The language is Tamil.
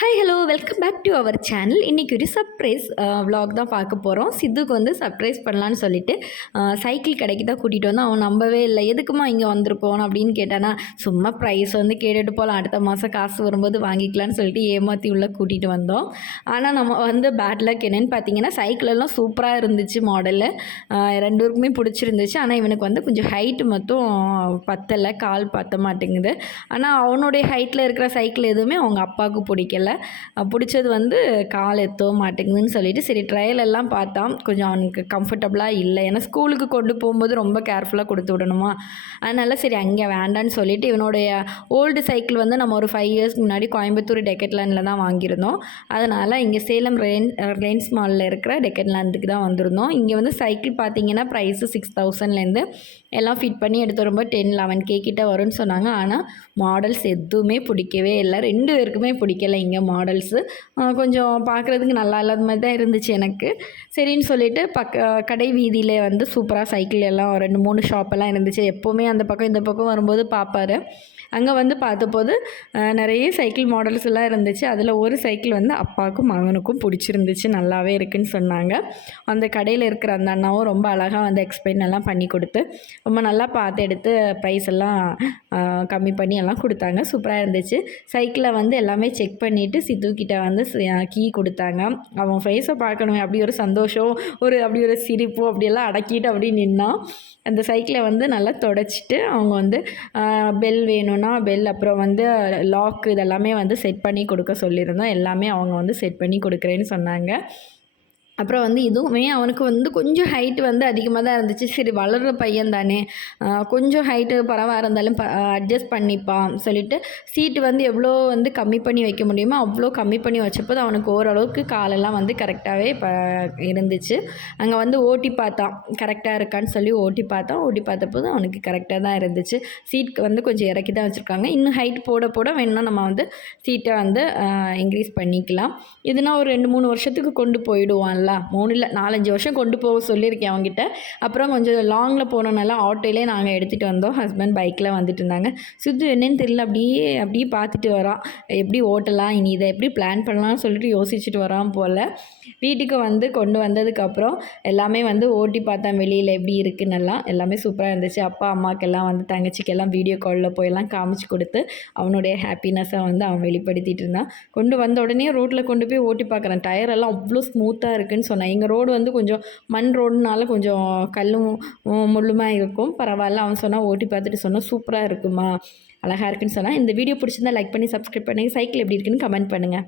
Hi hello welcome back to our channel. இன்றைக்கி ஒரு சர்ப்ரைஸ் vlog தான் பார்க்க போகிறோம். சித்துக்கு வந்து சர்ப்ரைஸ் பண்ணலான்னு சொல்லிட்டு சைக்கிள் கடைக்கு தான் கூட்டிகிட்டு வந்தோம். அவன் நம்பவே இல்லை. எதுக்குமா இங்கே வந்திருக்கோம் அப்படின்னு கேட்டானா, சும்மா ப்ரைஸ் வந்து கேட்டுட்டு போகலாம், அடுத்த மாதம் காசு வரும்போது வாங்கிக்கலான்னு சொல்லிட்டு ஏமாற்றி உள்ளே கூட்டிகிட்டு வந்தோம். ஆனால் நம்ம வந்து பேட் லக் என்னென்னு பார்த்தீங்கன்னா, சைக்கிளெல்லாம் சூப்பராக இருந்துச்சு மாடலில், ரெண்டு பேருக்குமே பிடிச்சிருந்துச்சு. ஆனால் இவனுக்கு வந்து கொஞ்சம் ஹைட்டு மட்டும் பத்தலை, கால் பத்த மாட்டேங்குது. ஆனால் அவனுடைய ஹைட்டில் இருக்கிற சைக்கிள் எதுவுமே அவங்க அப்பாவுக்கு பிடிக்கல. பிடிச்சது வந்து கால் எத்தவும் மாட்டேங்குதுன்னு சொல்லிட்டு சரி ட்ரையல் எல்லாம் பார்த்தான். கொஞ்சம் அவனுக்கு கம்ஃபர்டபுளாக இல்லை, ஏன்னா ஸ்கூலுக்கு கொண்டு போகும்போது ரொம்ப கேர்ஃபுல்லாக கொடுத்து விடணுமா, அதனால் சரி அங்கே வேண்டான்னு சொல்லிட்டு இவனுடைய ஓல்டு சைக்கிள் வந்து நம்ம ஒரு 5 இயர்ஸ்க்கு முன்னாடி கோயம்புத்தூர் டெக்கெட்லாண்டில் தான் வாங்கியிருந்தோம். அதனால் இங்கே சேலம் ரிலையன்ஸ் மாலில் இருக்கிற டெக்கெட்லாண்டுக்கு தான் வந்திருந்தோம். இங்கே வந்து சைக்கிள் பார்த்தீங்கன்னா ப்ரைஸு 6000லேருந்து எல்லாம் ஃபிட் பண்ணி எடுத்து வரும்போது 10-11K கிட்ட வரும்னு சொன்னாங்க. ஆனால் மாடல்ஸ் எதுவுமே பிடிக்கவே இல்லை, 2 பேருக்குமே பிடிக்கல. இங்கே மாடல்ஸு கொஞ்சம் பார்க்குறதுக்கு நல்லா இல்லாத மாதிரி தான் இருந்துச்சு எனக்கு. சரின்னு சொல்லிட்டு கடை வீதியில் வந்து சூப்பராக சைக்கிள் எல்லாம் 2-3 ஷாப்பெல்லாம் இருந்துச்சு. எப்போவுமே அந்த பக்கம் இந்த பக்கம் வரும்போது பார்ப்பாரு. அங்கே வந்து பார்த்தபோது நிறைய சைக்கிள் மாடல்ஸ் எல்லாம் இருந்துச்சு. அதில் ஒரு சைக்கிள் வந்து அப்பாவுக்கும் மகனுக்கும் பிடிச்சிருந்துச்சு, நல்லாவே இருக்குதுன்னு சொன்னாங்க. அந்த கடையில் இருக்கிற அந்த அண்ணாவும் ரொம்ப அழகாக வந்து எக்ஸ்பிளைன் எல்லாம் பண்ணி கொடுத்து ரொம்ப நல்லா பார்த்து எடுத்து ப்ரைஸ் எல்லாம் கம்மி பண்ணி எல்லாம் கொடுத்தாங்க. சூப்பராக இருந்துச்சு. சைக்கிளை வந்து எல்லாமே செக் பண்ணிவிட்டு சித்துக்கிட்ட வந்து கீ கொடுத்தாங்க. அவன் ஃபேஸை பார்க்கணுமே, அப்படி ஒரு சந்தோஷம், அப்படி ஒரு சிரிப்பு அப்படியெல்லாம் அடக்கிட்டு அப்படி நின்னான். அந்த சைக்கிளை வந்து நல்லா தொடச்சிட்டு அவங்க வந்து பெல் வேணும்னா பெல், அப்புறம் வந்து லாக் இதெல்லாமே வந்து செட் பண்ணி கொடுக்க சொல்லியிருந்தோம். எல்லாமே அவங்க வந்து செட் பண்ணி கொடுக்குறேன்னு சொன்னாங்க. அப்புறம் வந்து இதுவுமே அவனுக்கு வந்து கொஞ்சம் ஹைட்டு வந்து அதிகமாக தான் இருந்துச்சு. சரி வளர்கிற பையன் தானே, கொஞ்சம் ஹைட்டு பரவாயில்ல இருந்தாலும் அட்ஜஸ்ட் பண்ணிப்பான் சொல்லிவிட்டு சீட்டு வந்து எவ்வளோ வந்து கம்மி பண்ணி வைக்க முடியுமோ அவ்வளோ கம்மி பண்ணி வச்சப்போது அவனுக்கு ஓரளவுக்கு காலெல்லாம் வந்து கரெக்டாகவே இருந்துச்சு. அங்கே வந்து ஓட்டி பார்த்தான், கரெக்டாக இருக்கான்னு சொல்லி ஓட்டி பார்த்தபோது அவனுக்கு கரெக்டாக தான் இருந்துச்சு. சீட் வந்து கொஞ்சம் இறக்கி தான் வச்சுருக்காங்க. இன்னும் ஹைட் போட போட வேணும்னா நம்ம வந்து சீட்டை வந்து இன்க்ரீஸ் பண்ணிக்கலாம். இதுனா ஒரு 2-3 வருஷத்துக்கு கொண்டு போயிடுவான்ல, 3 இல்லை 4-5 வருஷம் கொண்டு போக சொல்லியிருக்கேன் அவங்ககிட்ட. அப்புறம் கொஞ்சம் லாங்கில் போனோன்னால ஆட்டோலே நாங்கள் எடுத்துகிட்டு வந்தோம். ஹஸ்பண்ட் பைக்கில் வந்துட்டு இருந்தாங்க. சித்து என்னன்னு தெரியல, அப்படியே பார்த்துட்டு வரான், எப்படி ஓட்டலாம், இனி இதை எப்படி பிளான் பண்ணலாம்னு சொல்லிட்டு யோசிச்சுட்டு வரான் போல். வீட்டுக்கு வந்து கொண்டு வந்ததுக்கப்புறம் எல்லாமே வந்து ஓட்டி பார்த்தேன், வெளியில் எப்படி இருக்குன்னெல்லாம். எல்லாமே சூப்பராக இருந்துச்சு. அப்பா அம்மாக்கெல்லாம் வந்து தங்கச்சிக்கெல்லாம் வீடியோ காலில் போயெல்லாம் காமிச்சு கொடுத்து அவனுடைய ஹாப்பினஸை வந்து அவன் வெளிப்படுத்திகிட்டு இருந்தான். கொண்டு வந்த உடனே ரோட்டில் கொண்டு போய் ஓட்டி பார்க்குறேன். டயரெல்லாம் அவ்வளோ ஸ்மூத்தாக இருக்குதுன்னு சொன்னேன். எங்கள் ரோடு வந்து கொஞ்சம் மண் ரோடுனால கொஞ்சம் கல்லும் முள்ளுமாக இருக்கும். பரவாயில்ல, அவன் சொன்னால் ஓட்டி பார்த்துட்டு சொன்னால் சூப்பராக இருக்குமா, அழகாக இருக்குன்னு சொன்னால். இந்த வீடியோ பிடிச்சிருந்தா லைக் பண்ணி சப்ஸ்கிரைப் பண்ணுங்கள். சைக்கிள் எப்படி இருக்குன்னு கமெண்ட் பண்ணுங்கள்.